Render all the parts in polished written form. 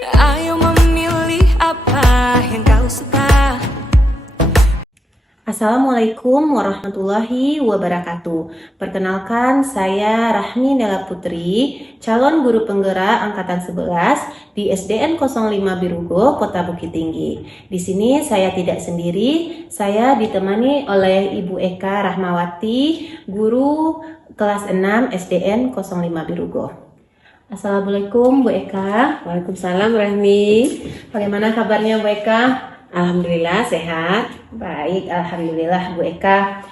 Ayo memilih apa yang kau suka. Assalamualaikum warahmatullahi wabarakatuh. Perkenalkan, saya Rahmi Nela Putri, calon guru penggerak angkatan 11 di SDN 05 Birugo, Kota Bukit Tinggi. Di sini saya tidak sendiri, saya ditemani oleh Ibu Eka Rahmawati, guru kelas 6 SDN 05 Birugo. Assalamualaikum Bu Eka. Waalaikumsalam Rahmi. Bagaimana kabarnya Bu Eka? Alhamdulillah sehat. Baik, alhamdulillah Bu Eka.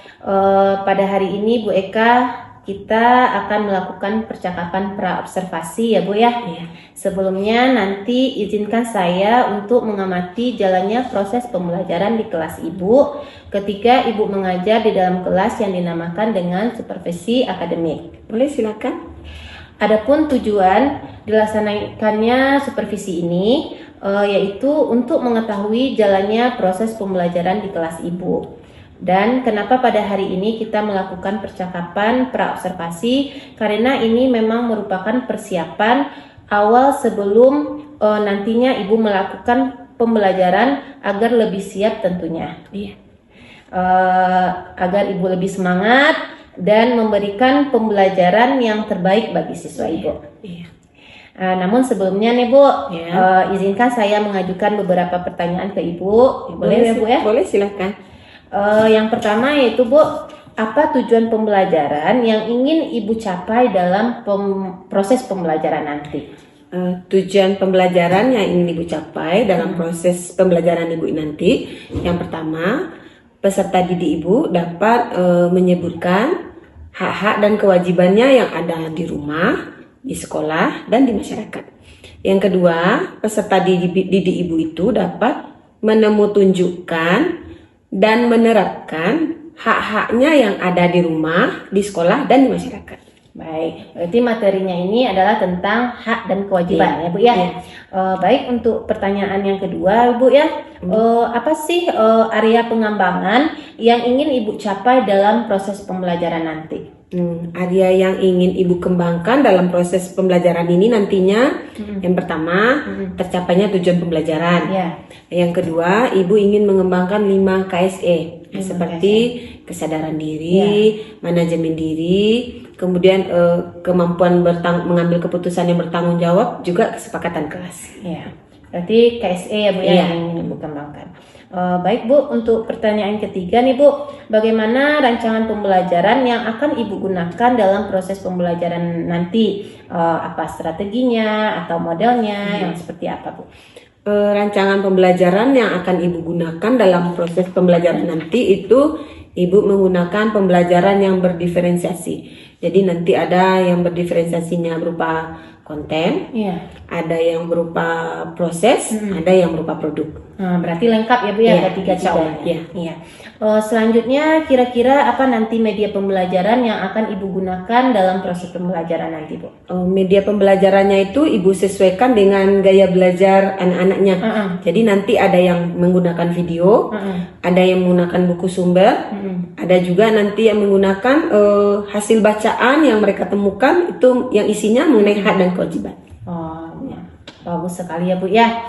Pada hari ini Bu Eka kita akan melakukan percakapan praobservasi ya Bu ya. Iya. Sebelumnya nanti izinkan saya untuk mengamati jalannya proses pembelajaran di kelas Ibu ketika Ibu mengajar di dalam kelas yang dinamakan dengan supervisi akademik. Boleh silakan. Adapun tujuan dilaksanakannya supervisi ini yaitu untuk mengetahui jalannya proses pembelajaran di kelas Ibu. Dan kenapa pada hari ini kita melakukan percakapan praobservasi? Karena ini memang merupakan persiapan awal sebelum nantinya Ibu melakukan pembelajaran agar lebih siap tentunya. Iya. Agar Ibu lebih semangat dan memberikan pembelajaran yang terbaik bagi siswa Ibu. Iya. Namun sebelumnya nih Bu, Ya. izinkan saya mengajukan beberapa pertanyaan ke Ibu. Boleh ya Bu ya? Boleh silakan. Yang pertama yaitu Bu, apa tujuan pembelajaran yang ingin Ibu capai dalam proses pembelajaran nanti? Tujuan pembelajaran yang ingin Ibu capai dalam proses pembelajaran Ibu nanti, yang pertama, peserta didik Ibu dapat menyebutkan hak-hak dan kewajibannya yang ada di rumah, di sekolah, dan di masyarakat. Yang kedua, peserta didik Ibu itu dapat menemutunjukkan dan menerapkan hak-haknya yang ada di rumah, di sekolah, dan di masyarakat. Baik, berarti materinya ini adalah tentang hak dan kewajiban Iya, ya Bu ya. iya. Baik, untuk pertanyaan yang kedua Bu ya, apa sih area pengembangan yang ingin Ibu capai dalam proses pembelajaran nanti? Area yang ingin Ibu kembangkan dalam proses pembelajaran ini nantinya, yang pertama, tercapainya tujuan pembelajaran. Ya. Yang kedua, Ibu ingin mengembangkan 5 KSE, 5 seperti kesadaran diri, manajemen diri, kemudian kemampuan mengambil keputusan yang bertanggung jawab, juga kesepakatan kelas. Ya, berarti KSE ya Bu ya Iya. yang ingin Ibu kembangkan. Baik Bu, untuk pertanyaan ketiga nih Bu, bagaimana rancangan pembelajaran yang akan Ibu gunakan dalam proses pembelajaran nanti? Apa strateginya atau modelnya yang seperti apa Bu? Rancangan pembelajaran yang akan Ibu gunakan dalam proses pembelajaran nanti itu Ibu menggunakan pembelajaran yang berdiferensiasi. Jadi nanti ada yang berdiferensiasinya berupa konten, Iya. ada yang berupa proses, ada yang berupa produk. Nah, berarti lengkap ya Bu ya, Iya, ada tiga insya Allah, iya. Iya. Selanjutnya kira-kira apa nanti media pembelajaran yang akan Ibu gunakan dalam proses pembelajaran nanti Bu? Media pembelajarannya itu Ibu sesuaikan dengan gaya belajar anak-anaknya. Jadi nanti ada yang menggunakan video, ada yang menggunakan buku sumber, ada juga nanti yang menggunakan hasil bacaan yang mereka temukan itu yang isinya mengenai hak dan kewajiban. Ya. Bagus sekali ya Bu ya.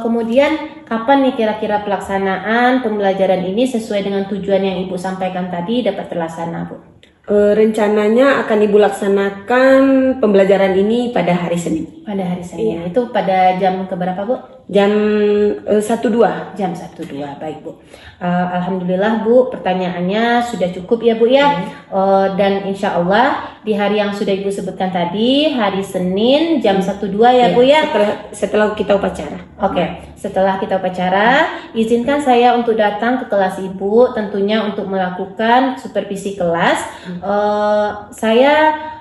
Kemudian kapan nih kira-kira pelaksanaan pembelajaran ini sesuai dengan tujuan yang Ibu sampaikan tadi dapat terlaksana Bu? Rencananya akan Ibu laksanakan pembelajaran ini pada hari Senin. Pada hari Senin. Itu pada jam keberapa Bu? Jam 1-2. Jam 1-2, baik Bu. Alhamdulillah Bu, pertanyaannya sudah cukup ya Bu ya. Dan insya Allah di hari yang sudah Ibu sebutkan tadi, hari Senin jam 1-2 ya Bu ya. Setelah kita upacara. Oke, setelah kita upacara, izinkan saya untuk datang ke kelas Ibu, tentunya untuk melakukan supervisi kelas. Saya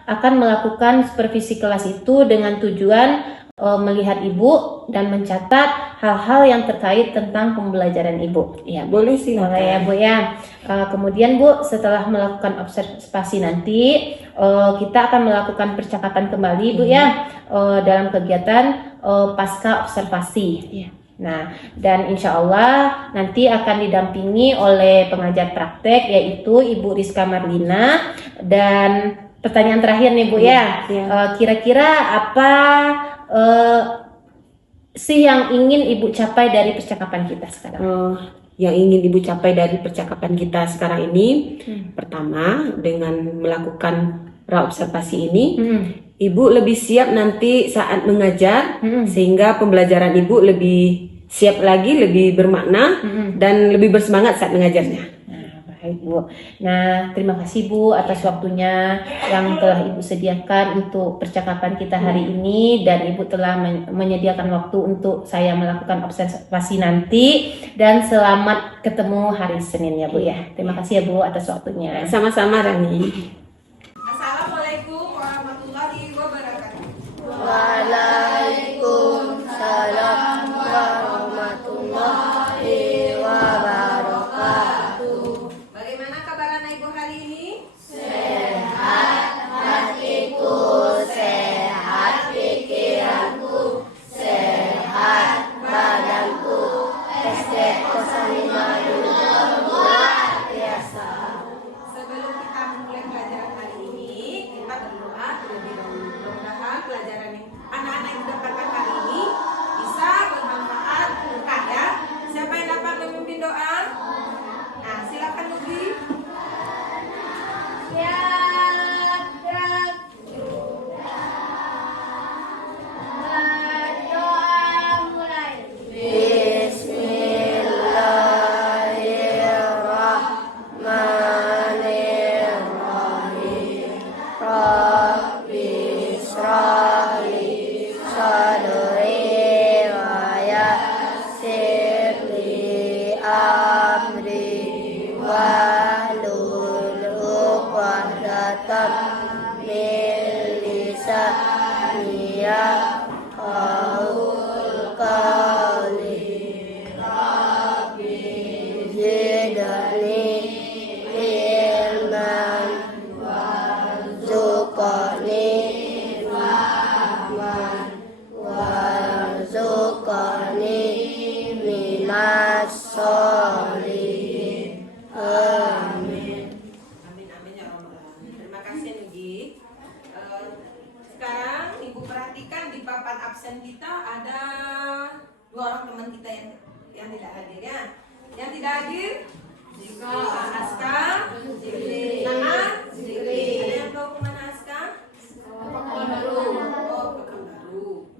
akan melakukan supervisi kelas itu dengan tujuan melihat Ibu dan mencatat hal-hal yang terkait tentang pembelajaran Ibu. Ya, boleh silakan. Boleh ya Bu ya. Kemudian Bu, setelah melakukan observasi nanti, kita akan melakukan percakapan kembali Bu ya, dalam kegiatan pasca observasi. Iya. Nah, dan insya Allah nanti akan didampingi oleh pengajar praktek yaitu Ibu Rizka Marlina. Dan pertanyaan terakhir nih Bu ya, kira-kira apa sih yang ingin Ibu capai dari percakapan kita sekarang? Yang ingin Ibu capai dari percakapan kita sekarang ini, pertama dengan melakukan praobservasi ini, Ibu lebih siap nanti saat mengajar, sehingga pembelajaran Ibu lebih siap lagi, lebih bermakna, dan lebih bersemangat saat mengajarnya. Baik Bu. Nah, terima kasih Bu atas waktunya yang telah Ibu sediakan untuk percakapan kita hari ini, dan Ibu telah menyediakan waktu untuk saya melakukan observasi nanti, dan selamat ketemu hari Senin ya Bu ya. Terima kasih ya Bu atas waktunya. Sama-sama Rani. Assalamualaikum warahmatullahi wabarakatuh. Waalaikumsalam warahmatullahi wabarakatuh. Bagaimana kabar anak ibu hari ini? Sehat hatiku, sehat pikiranku, sehat badanku. SD 05 dulu luar biasa. Sebelum kita memulai pelajaran hari ini, kita berdoa terlebih dahulu. Mudah-mudahan pelajaran yang anak-anak yang dapatkan hari ini bisa bermanfaat berkah ya. Siapa yang dapat memimpin doa? Nah, silakan Nugi. Bismillahirrahmanirrahim. Rabbi shrahli sadri wa yassir li amri wahlul 'uqdatam min lisani yafqahu qawli. Zidni ilman warzuqni fahman warzuqni minas sholihin. Amin. Amin amin ya rabbal alamin. Terima kasih Nugi. Sekarang ibu perhatikan di papan absen kita ada 2 orang teman kita yang tidak hadir ya. Yang tidak hadir? Aska, Nama, Zikri. Ada yang tahu kemana Aska? Oh, Pekanbaru.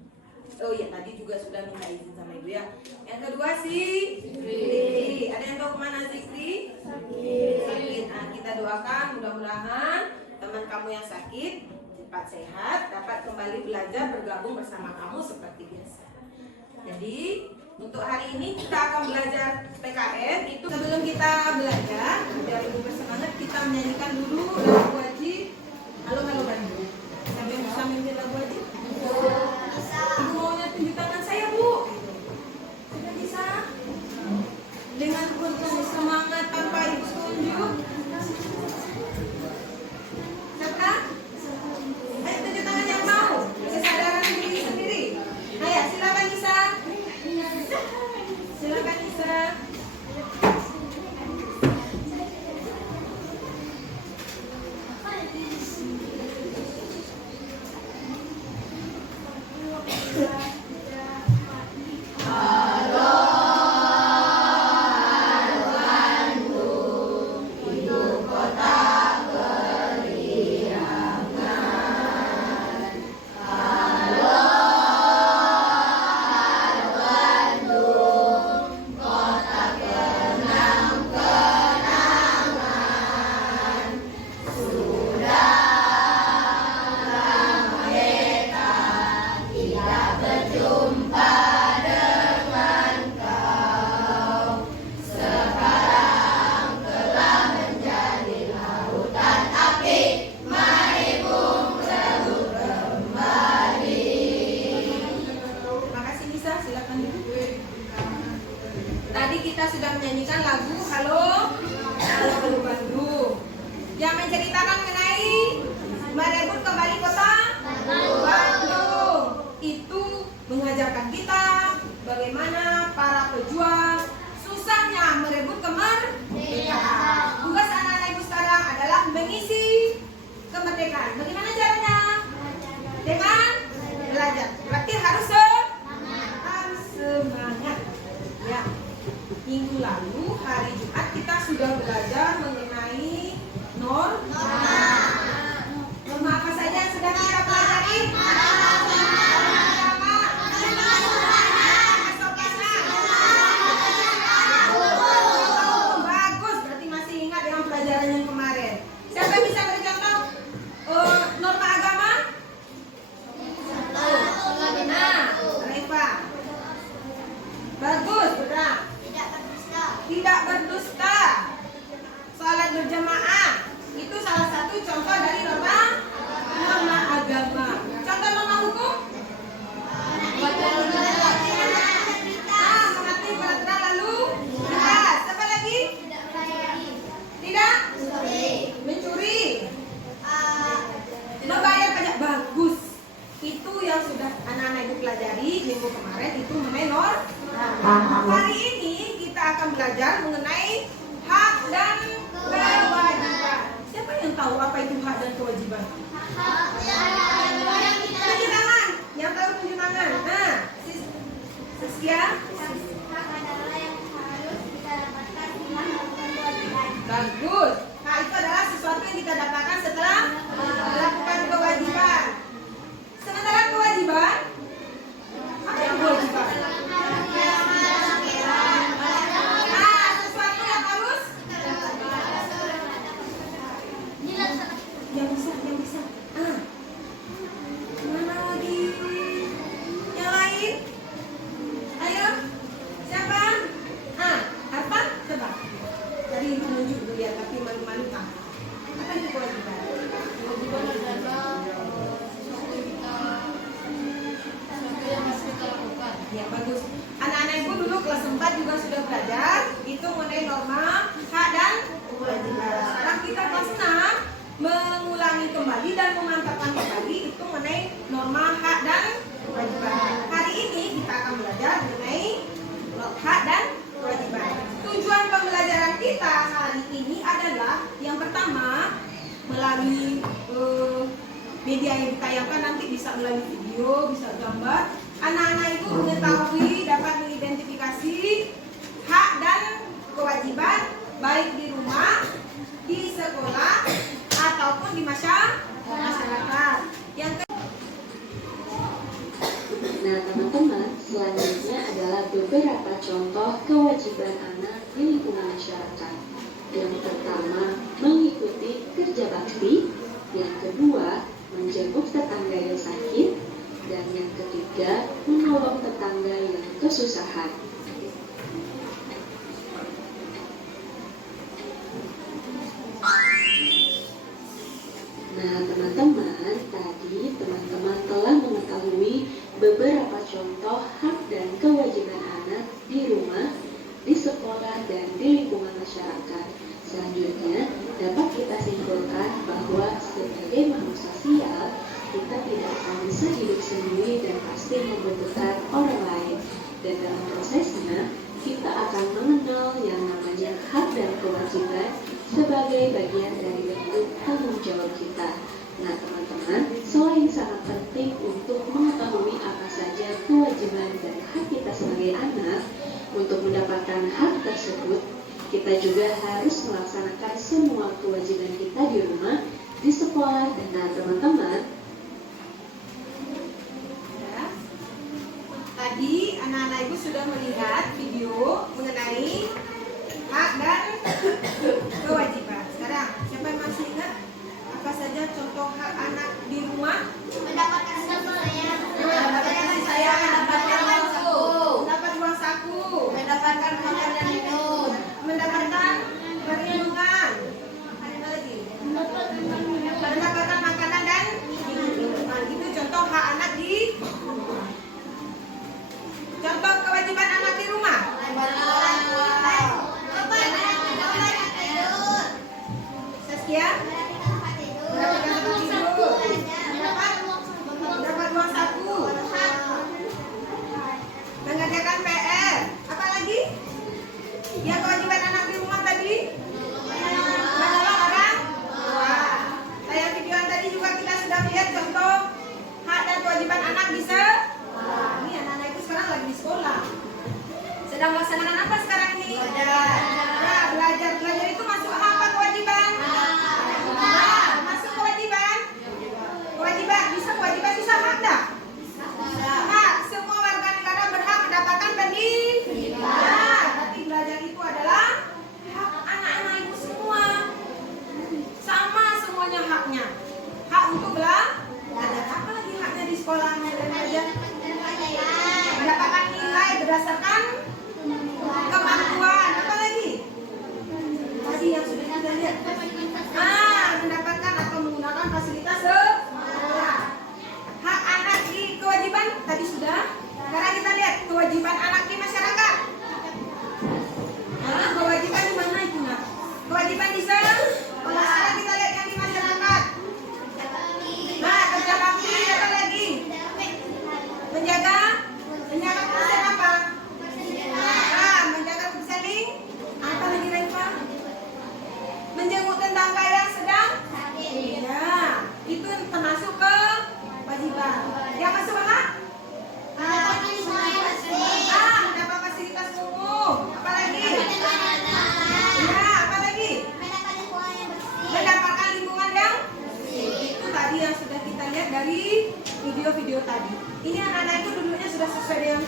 Oh iya, tadi juga sudah minta izin sama ibu ya. Yang kedua sih Zikri. Ada yang tahu kemana Zikri? Sakit. Nah, kita doakan mudah-mudahan teman kamu yang sakit cepat sehat, dapat kembali belajar bergabung bersama kamu seperti biasa. Jadi untuk hari ini kita akan belajar PKN. Itu sebelum kita belajar, biar ibu bersemangat, kita menyanyikan dulu lagu wajib. Halo halo Bandung. Siapa yang bisa mimpin lagu wajib? Ibu maunya tunjuk tangan saya Bu. Sudah bisa? Dengan penuh semangat tanpa ibu tunjuk. Siapa? Ayo tunjuk tangan yang mau. Kesadaran diri sendiri. Ayo silakan Nisa. Silakan Nisa. Dengan belajar. Berarti harus kemarin itu mengenai hari ini kita akan belajar mengenai hak dan kewajiban. Siapa yang tahu apa itu hak dan kewajiban? Tunjuk tangan. Yang tahu tunjuk tangan. Nah, Saskia. Bagus. Nah, itu adalah sesuatu yang kita dapatkan setelah melakukan kewajiban. Sementara kewajiban, apa yang kewajiban? Sesuatu yang harus yang bisa. Mana lagi? Yang lain? Ayo, siapa? Apa? Coba. Tadi menunjuk dulu ya, tapi malu-malu kan? Apa itu kewajiban? Kewajiban adalah ya, bagus. Anak-anak ibu dulu kelas 4 juga sudah belajar itu mengenai norma hak dan kewajiban. Sekarang kita kelas 6 mengulangi kembali dan memantapkan kembali itu mengenai norma hak dan kewajiban. Hari ini kita akan belajar mengenai hak dan kewajiban. Tujuan pembelajaran kita hari ini adalah yang pertama melalui media yang ditayangkan, nanti bisa melalui video, bisa gambar. Anak-anak itu mengetahui, dapat mengidentifikasi hak dan kewajiban baik di rumah, di sekolah, ataupun di masyarakat. Yang Nah teman-teman, selanjutnya adalah beberapa contoh kewajiban anak di lingkungan masyarakat. Yang pertama, mengikuti kerja bakti. Yang kedua, menjenguk tetangga yang sakit. Dan yang ketiga, menolong tetangga yang kesusahan. Nah teman-teman, tadi teman-teman telah mengetahui beberapa contoh hak dan kewajiban anak di rumah, di sekolah, dan di lingkungan masyarakat. Selanjutnya, dapat kita simpulkan bahwa sebagai makhluk sosial, kita tidak akan bisa hidup sendiri dan pasti membutuhkan orang lain. Dan dalam prosesnya, kita akan mengenal yang namanya hak dan kewajiban sebagai bagian dari bentuk tanggung jawab kita. Nah teman-teman, selain sangat penting untuk mengetahui apa saja kewajiban dan hak kita sebagai anak, untuk mendapatkan hak tersebut, kita juga harus melaksanakan semua kewajiban kita di rumah, di sekolah, dan nah teman-teman. Tadi anak-anak ibu sudah melihat video mengenai hak dan kewajiban. Sekarang, siapa yang masih ingat apa saja contoh hak anak di rumah? Mendapatkan kasih sayang. Mendapatkan kasih sayang, mendapat uang saku, Mendapatkan makan dan minum. mendapatkan perlindungan, apa lagi? Mendapatkan makanan dan minuman. Itu contoh hak anak di rumah. Contoh kewajiban anak di rumah. Saskia? Mendapatkan tempat tidur. Dapat uang saku. Mengerjakan PR. Apa lagi? Ya, kewajiban anak di rumah tadi. Menolong orang tua. Saya video yang tadi juga kita sudah melihat contoh hak dan kewajiban anak di sekolah. Ini anak-anak itu sekarang lagi di sekolah. Sedang melaksanakan apa sekarang ini? Nah, belajar. Belajar itu masuk apa kewajiban? Nah, masuk kewajiban. Kewajiban bisa hak tak? Hak. Semua warga negara berhak mendapatkan pendidikan. Berarti belajar itu adalah hak anak-anak ibu semua. Sama semuanya haknya. Hak untuk belajar. Apa lagi haknya di sekolah? Belajar. Mendapatkan nilai berdasarkan kemampuan. Apa lagi? Tadi yang sudah kita lihat. Mendapatkan atau menggunakan fasilitas sekolah. Hak anak di kewajiban tadi sudah. Sekarang kita lihat kewajiban anak di masyarakat. Kewajiban di mana itu? Kewajiban di sekolah. Sekarang kita lihat yang di masyarakat. Nah, kerja bakti apa lagi? Menjaga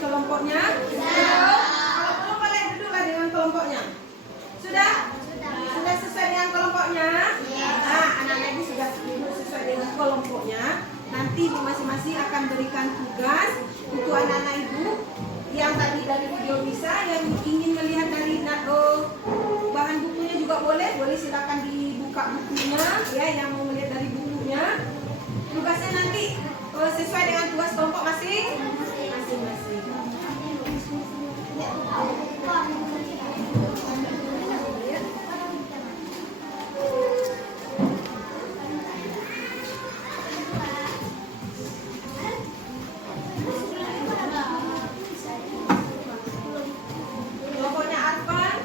kelompoknya? Kalau belum boleh duduklah dengan kelompoknya. Sudah? Sudah sesuai dengan kelompoknya? Nah, anak-anak ini sudah duduk sesuai dengan kelompoknya. Nanti masing-masing akan berikan tugas untuk anak-anak ibu yang tadi dari video bisa, yang ingin melihat dari bahan bukunya juga boleh silakan dibuka bukunya ya, yang mau melihat dari bukunya. Tugasnya nanti sesuai dengan tugas kelompok masing-masing. Kelompoknya Arfan.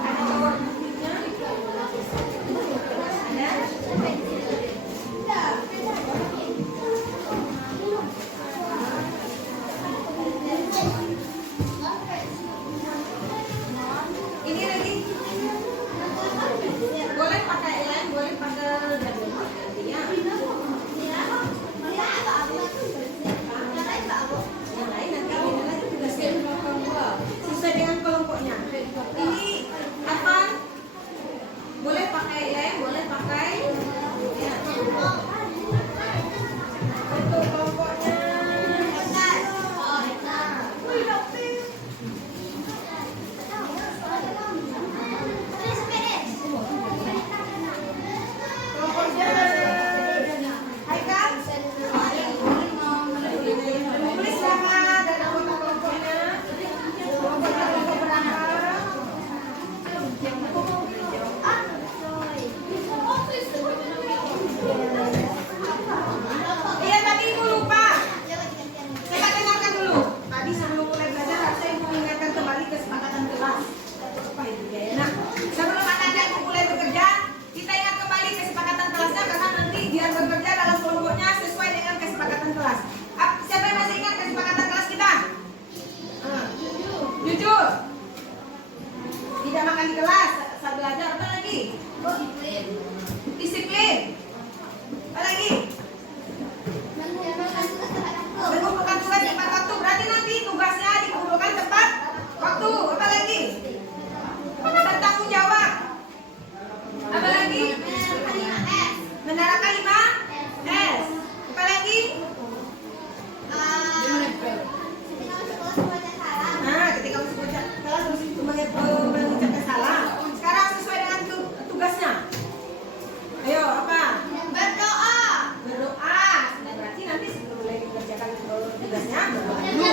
Ada bawa bukunya. Ini lagi. Boleh pakai lem, boleh pakai gantinya. Yang lain nanti beda lagi tugasnya. Sesuai dengan kelompoknya. Ini apa? Boleh pakai lem, boleh pakai. Ya. Untuk kelompoknya. Haikal. Tulis nama dan anggota kelompoknya. Kelompoknya kelompok berapa? Iya, tadi ibu lupa. Kita dengarkan dulu. Tadi sebelum mulai belajar, saya mau ingatkan kembali kesepakatan kelas. Apa itu ya? Nah, sebelum anak-anak mulai bekerja, kita ingat kembali kesepakatan kelasnya, karena nanti biar bekerja dalam kelompoknya sesuai dengan kesepakatan kelas. Siapa yang masih ingat kesepakatan kelas kita? Jujur. Tidak makan di kelas, saat belajar. Apa lagi? Disiplin. Apa lagi? Mengumpulkan tugas tepat waktu. Berarti nanti tugasnya dikumpulkan tepat waktu. Apa lagi? Bertanggung jawab. Apa lagi? Menerapkan 5S. Apa lagi? Nah, ketika masuk kelas harus mengucapkan salah. Sekarang sesuai dengan tugasnya. Ayo, apa? Berdoa. Nah, berarti nanti sebelum mulai mengerjakan tugasnya berdoa dulu.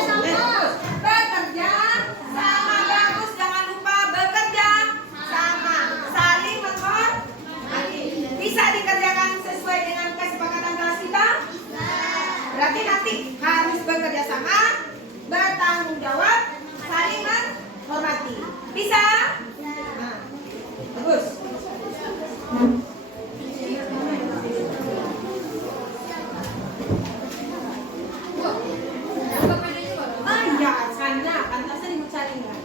Bekerja sama, bagus. Jangan lupa bekerja sama, saling menghormati. Bisa dikerjakan sesuai dengan kesepakatan kelas kita? Berarti nanti harus bekerja sama, bertanggung jawab, saling menghormati. Bisa? Nah, bagus. Ah iya, sana pantasnya dicari nggak?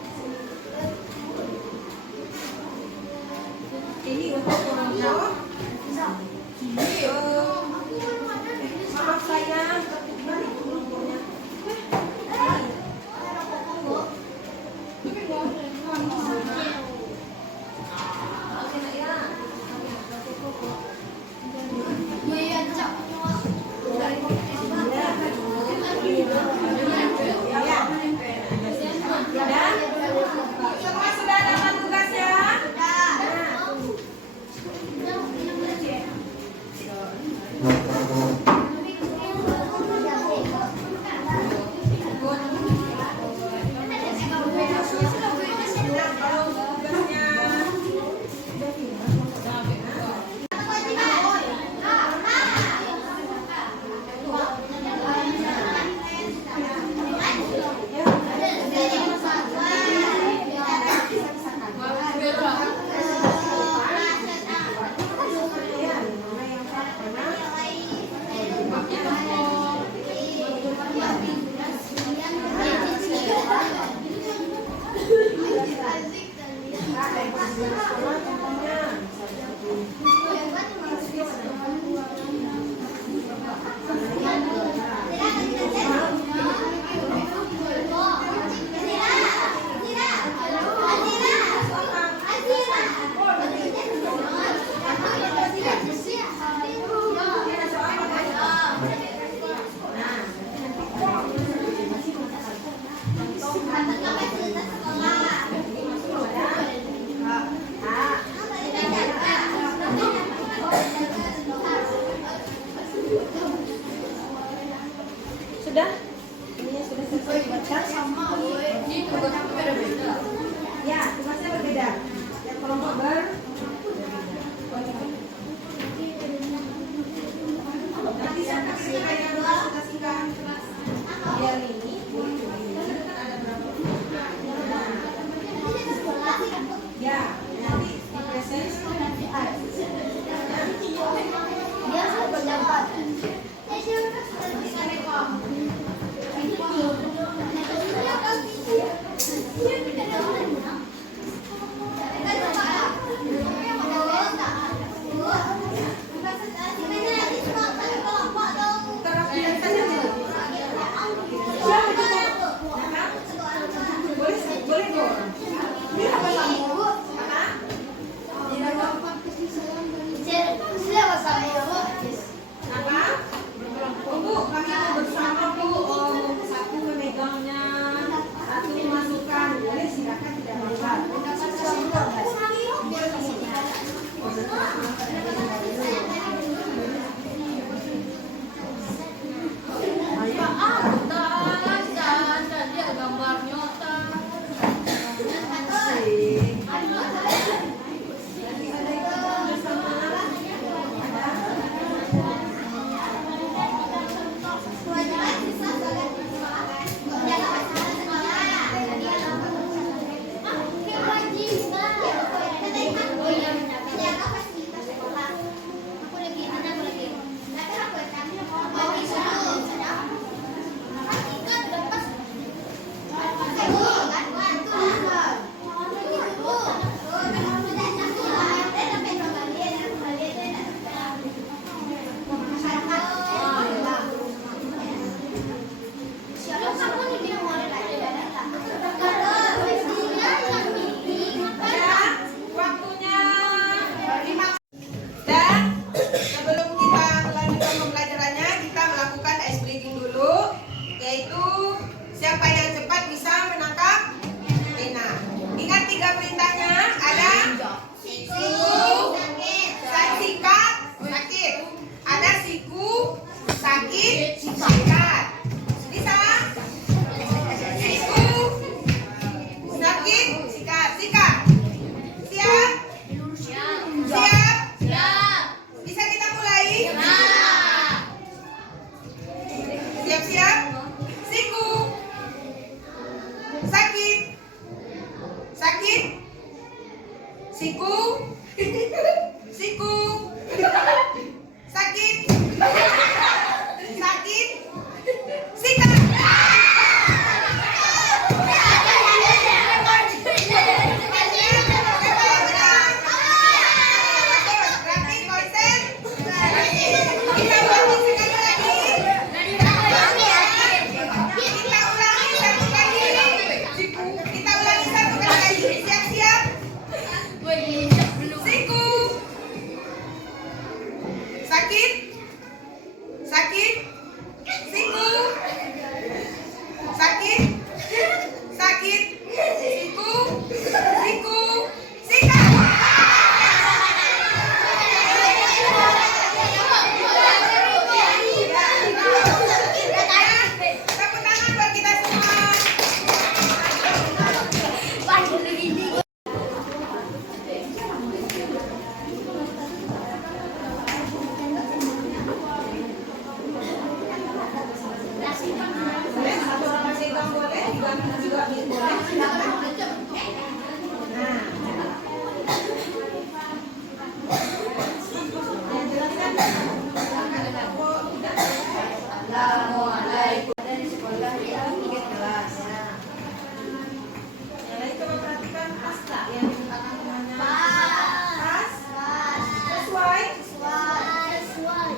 Ini untuk kelompok. Maaf saya, balik kelompoknya. sudah? Ininya sudah selesai dibaca? Ya, tugasnya berbeda. Yang kelompok nanti saya kasih kayak tugas singkat. Biar ini ada berapa? Ya, nanti di present. Boleh dong. Ini apa kamu? Apa? Apa? Bu, kami mau bersama Bu. Satu memegangnya, satu memasukkan. Boleh silakan tidak apa-apa. Siapa yang cepat bisa menangkap enak. Ingat 3 perintahnya ada siku, sikat, sakit. Ada siku, sakit, sikat. Bisa? Siku, sakit, sikat, sikat. Siap? Siap? Bisa kita mulai? Siap-siap? Siku, sakit, sakit, siku, siku, sakit, sakit, sikat. Berarti konsen. Kita ulangi sekali lagi. Kita ulangi satu kali. Kita ulangi satu kali lagi. Siap-siap. Siku, sakit, sakit, siku, sakit, sakit, siku, siku, sikat. Tepuk tangan buat kita semua. Boleh, satu orang masih hitam boleh, dibantu juga boleh. Nah, yang jelaskan. Assalamualaikum. Dari sekolah ya, 3 kelas. Yang lain coba perhatikan tas tak yang di belakang rumahnya. Tas. Sesuai. Sesuai.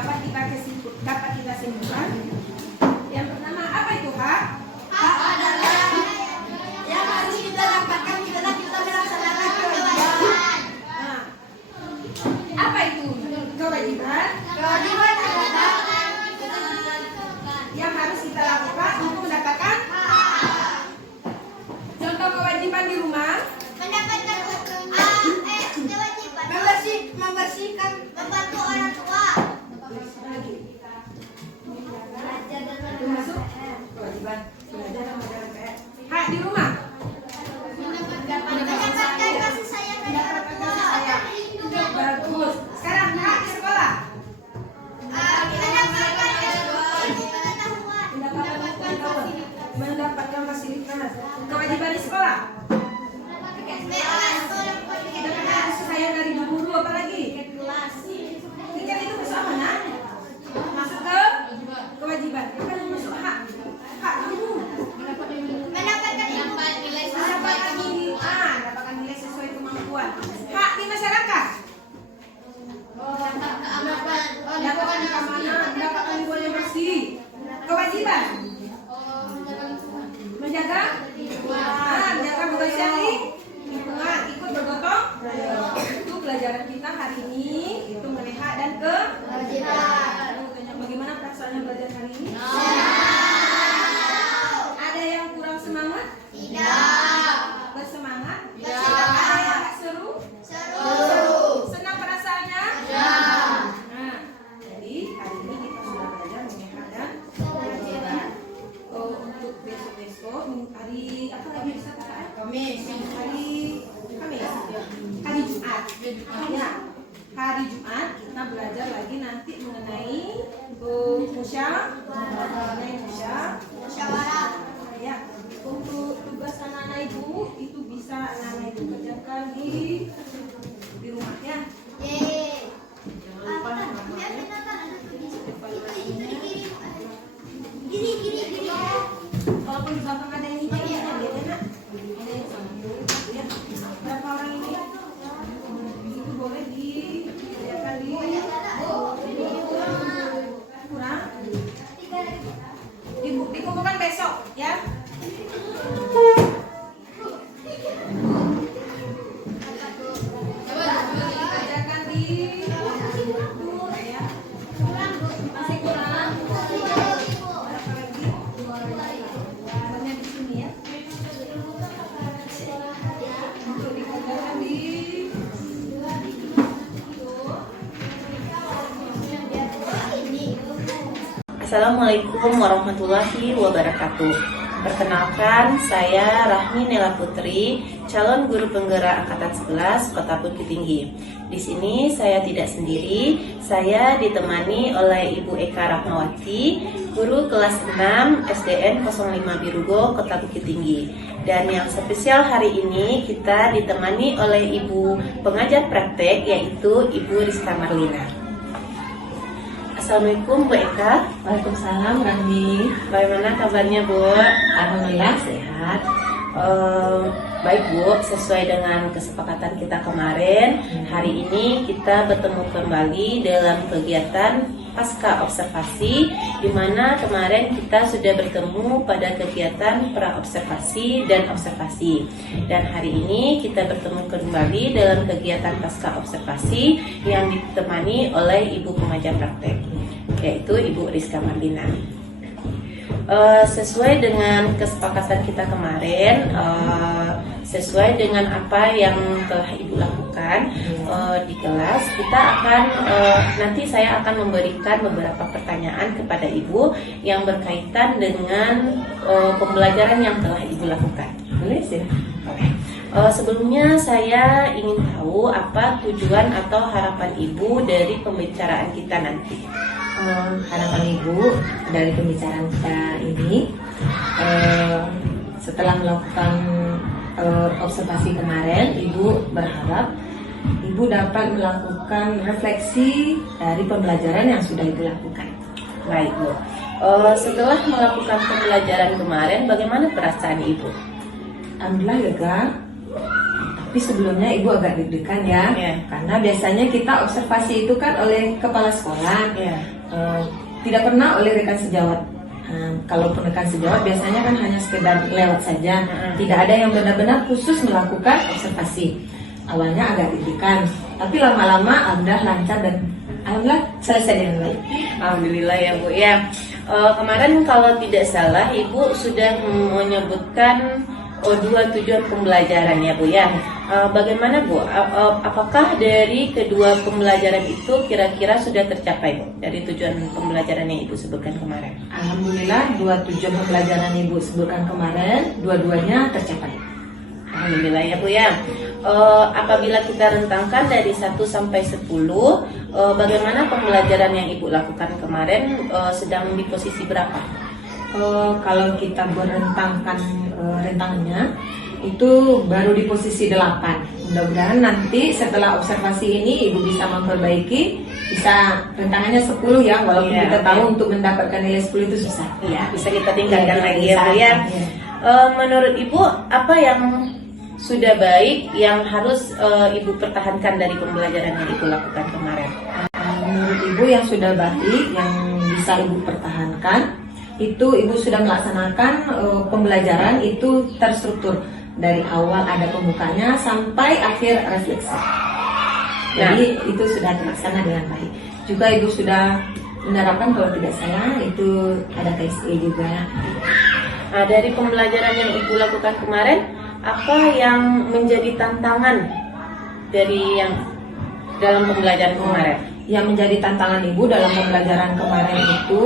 dapat kita simpulkan. Yang pertama, apa itu hak? Hak adalah yang harus kita dapatkan setelah kita melaksanakan kewajiban. Nah, apa itu kewajiban? Kewajiban adalah Yang harus kita lakukan untuk mendapatkan hak. contoh kewajiban di rumah. Mendapatkan kewajiban. Membersihkan, membantu orang tua. Termasuk kewajiban belajar dan mengajar PR. Hak di rumah. Mendapatkan kasih sayang dari orang tua. Bagus. Sekarang hak di sekolah. Mendapatkan fasilitas. Kewajiban di sekolah. Mendapatkan kasih sayang dari guru, apa lagi? Tiga itu masuk apa, nak? Masuk ke kewajiban. Bukan masuk hak. Hak dulu. Mendapatkan nilai sesuai kemampuan. Hak di masyarakat. Mendapatkan keamanan, mendapatkan lingkungan yang bersih. Kewajiban. Menjaga kebersihan lingkungan, ikut bergotong. Itu pelajaran kita hari ini, itu mengenai hak dan kewajiban. Bagaimana perasaannya belajar hari ini? Ada yang kurang semangat? Tidak. Bersemangat? Tidak. Ada yang agak seru? Seru. Senang perasaannya? Ya. Nah, jadi hari ini kita sudah belajar mengenai hak dan kewajiban. Untuk besok-besok, hari apa lagi bisa katakan? Kamis. Hari Jumat. Ya. Hari Jumat kita belajar lagi nanti mengenai musyawarah. Ya. Untuk tugas anak-anak ibu itu bisa anak-anak ibu kerjakan di rumahnya. Jangan lupa gini. Walaupun di belakang ada yang hijau, ya, nak. Ya. Berapa orang ini? Itu boleh dikerjakan di kurang. Dikumpulkan besok, ya. Dikerjakan di ya. Masih kurang. Berapa lagi? Banyak di sini, ya. Untuk dikerjakan di Assalamualaikum warahmatullahi wabarakatuh. Perkenalkan, saya Rahmi Nela Putri, calon guru penggerak angkatan 11 Kota Bukit Tinggi. Di sini saya tidak sendiri, saya ditemani oleh Ibu Eka Rahmawati, guru kelas 6 SDN 05 Birugo, Kota Bukit Tinggi. Dan yang spesial hari ini kita ditemani oleh Ibu pengajar praktek, yaitu Ibu Rizka Marlina. Assalamualaikum Bu Eka. Waalaikumsalam Rahmi. Bagaimana kabarnya Bu? Alhamdulillah sehat. Baik Bu, sesuai dengan kesepakatan kita kemarin, hari ini kita bertemu kembali dalam kegiatan pasca observasi, di mana kemarin kita sudah bertemu pada kegiatan pra-observasi dan observasi. Dan hari ini kita bertemu kembali dalam kegiatan pasca observasi yang ditemani oleh Ibu pengajar praktek, yaitu Ibu Rizka Marlina. Sesuai dengan kesepakatan kita kemarin, sesuai dengan apa yang telah Ibu lakukan di kelas, kita akan nanti saya akan memberikan beberapa pertanyaan kepada Ibu yang berkaitan dengan pembelajaran yang telah Ibu lakukan. Boleh sih? Boleh. Sebelumnya saya ingin tahu apa tujuan atau harapan Ibu dari pembicaraan kita nanti. Harapan Ibu dari pembicaraan kita ini, setelah melakukan observasi kemarin, Ibu berharap Ibu dapat melakukan refleksi dari pembelajaran yang sudah Ibu lakukan. Baik Bu, setelah melakukan pembelajaran kemarin, bagaimana perasaan Ibu? Alhamdulillah lega. Tapi sebelumnya Ibu agak deg-degan ya, Iya. karena biasanya kita observasi itu kan oleh kepala sekolah. Ya. tidak pernah oleh rekan sejawat. Kalaupun rekan sejawat biasanya kan hanya sekedar lewat saja, tidak ada yang benar-benar khusus melakukan observasi. Awalnya agak deg-degan, tapi lama-lama alhamdulillah lancar dan alhamdulillah selesai dengan baik. Alhamdulillah ya Bu ya. Kemarin kalau tidak salah Ibu sudah menyebutkan dua tujuan pembelajaran ya Bu ya. Bagaimana Bu? Apakah dari kedua pembelajaran itu kira-kira sudah tercapai Bu? Dari tujuan pembelajaran yang Ibu sebutkan kemarin. Alhamdulillah dua tujuan pembelajaran Ibu sebutkan kemarin dua-duanya tercapai. Alhamdulillah ya Bu ya. Apabila kita rentangkan dari 1 sampai 10, bagaimana pembelajaran yang Ibu lakukan kemarin sedang di posisi berapa? Kalau kita berentangkan rentangannya itu baru di posisi 8. Mudah-mudahan nanti setelah observasi ini Ibu bisa memperbaiki, bisa rentangannya 10 ya, walaupun Iya, kita tahu iya. untuk mendapatkan nilai 10 itu susah. Ya, bisa kita tingkatkan Iya, lagi bisa. ya Bu ya. Iya. Menurut Ibu apa yang sudah baik yang harus Ibu pertahankan dari pembelajaran yang Ibu lakukan kemarin? Menurut Ibu yang sudah baik, yang bisa Ibu pertahankan, itu Ibu sudah melaksanakan pembelajaran itu terstruktur. Dari awal ada pembukanya sampai akhir refleksi. Jadi itu sudah terlaksana dengan baik. Juga Ibu sudah menerapkan kalau tidak salah itu ada KSE juga. Nah, dari pembelajaran yang Ibu lakukan kemarin, apa yang menjadi tantangan dari yang dalam pembelajaran kemarin? Yang menjadi tantangan Ibu dalam pembelajaran kemarin itu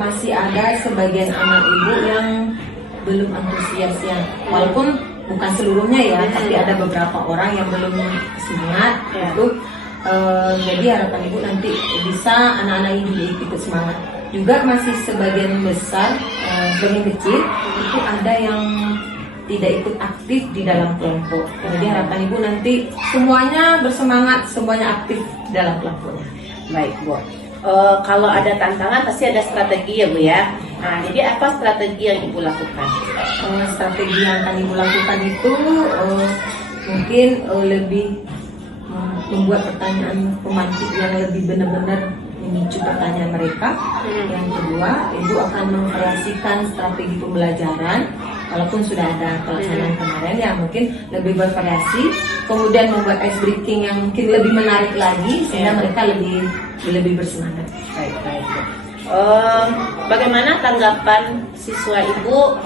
masih ada sebagian anak Ibu yang belum antusias ya, walaupun bukan seluruhnya ya, tapi ada beberapa orang yang belum semangat itu. Jadi harapan Ibu nanti bisa anak-anak ini ikut semangat. Juga masih sebagian besar, sebagian kecil itu ada yang tidak ikut aktif di dalam kelompok. Jadi harapan Ibu nanti semuanya bersemangat, semuanya aktif dalam kelompoknya. Baik Bu. Kalau ada tantangan pasti ada strategi ya Bu ya. Nah, jadi apa strategi yang Ibu lakukan? Strategi yang akan Ibu lakukan itu mungkin lebih membuat pertanyaan pemantik yang lebih benar-benar memicu pertanyaan mereka. Yang kedua, Ibu akan mengkreasikan strategi pembelajaran walaupun sudah ada pelaksanaan kemarin ya, mungkin lebih bervariasi, kemudian membuat ice breaking yang mungkin lebih menarik lagi sehingga mereka lebih bersemangat. Baik. Bagaimana tanggapan siswa Ibu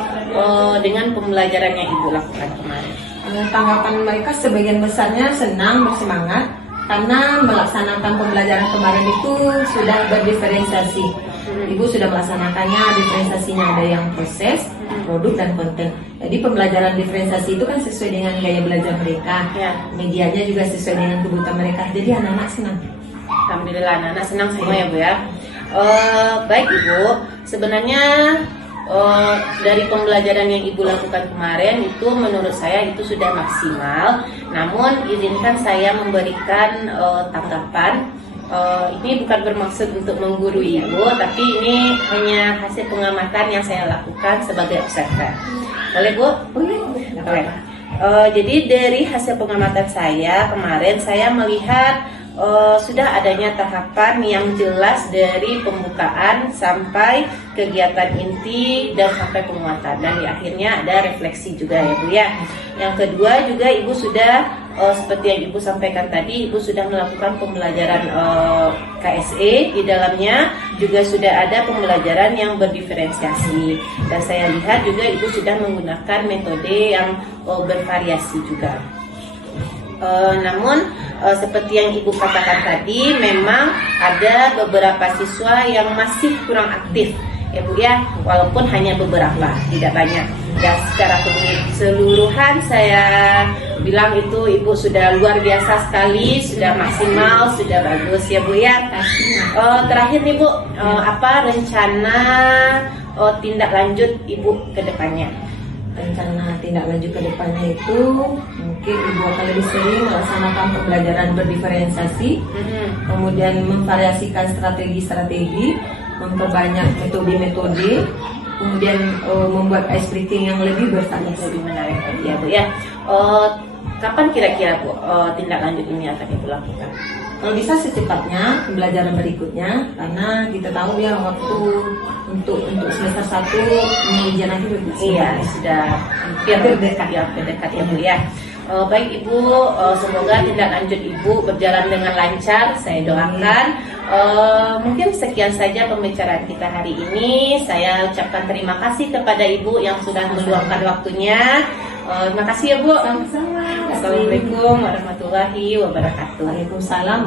dengan pembelajaran yang Ibu lakukan kemarin? Tanggapan mereka sebagian besarnya senang, bersemangat karena melaksanakan pembelajaran kemarin itu sudah berdiferensiasi. Ibu sudah melaksanakannya, diferensiasinya ada yang proses, produk, dan konten. Jadi pembelajaran diferensiasi itu kan sesuai dengan gaya belajar mereka, medianya juga sesuai dengan kebutuhan mereka. Jadi anak-anak senang. Alhamdulillah anak-anak senang semua ya Bu ya. Baik Ibu, sebenarnya dari pembelajaran yang Ibu lakukan kemarin itu menurut saya itu sudah maksimal. Namun izinkan saya memberikan tanggapan. Ini bukan bermaksud untuk menggurui Ibu, tapi ini hanya hasil pengamatan yang saya lakukan sebagai observer. Boleh Bu? Boleh. Jadi dari hasil pengamatan saya kemarin, saya melihat sudah adanya tahapan yang jelas dari pembukaan sampai kegiatan inti dan sampai penguatan, dan di akhirnya ada refleksi juga ya Bu ya. Yang kedua juga Ibu sudah seperti yang Ibu sampaikan tadi, Ibu sudah melakukan pembelajaran KSE, di dalamnya juga sudah ada pembelajaran yang berdiferensiasi, dan saya lihat juga Ibu sudah menggunakan metode yang bervariasi juga. Namun seperti yang Ibu katakan tadi, memang ada beberapa siswa yang masih kurang aktif ya Bu ya, walaupun hanya beberapa, tidak banyak. Dan secara keseluruhan saya bilang itu Ibu sudah luar biasa sekali, sudah maksimal, sudah bagus ya Bu ya. Terakhir nih Bu, apa rencana tindak lanjut Ibu ke depannya? Rencana tindak lanjut ke depannya itu mungkin Ibu akan lebih sering melaksanakan pembelajaran berdiferensiasi, kemudian memvariasikan strategi-strategi, memperbanyak metode-metode, kemudian membuat ice breaking yang lebih bervariasi. Lebih menarik lagi ya Bu ya. Kapan kira-kira Bu tindak lanjut ini akan Ibu lakukan? Kalau bisa secepatnya pembelajaran berikutnya, karena kita tahu ya waktu untuk semester 1 ujian nanti sudah hampir dekat ya Bu ya. Baik Ibu, semoga tindak lanjut Ibu berjalan dengan lancar. Saya doakan. Mungkin sekian saja pembicaraan kita hari ini. Saya ucapkan terima kasih kepada Ibu yang sudah meluangkan waktunya. Terima kasih ya Bu. sama-sama. Assalamualaikum warahmatullahi wabarakatuh. Waalaikumsalam.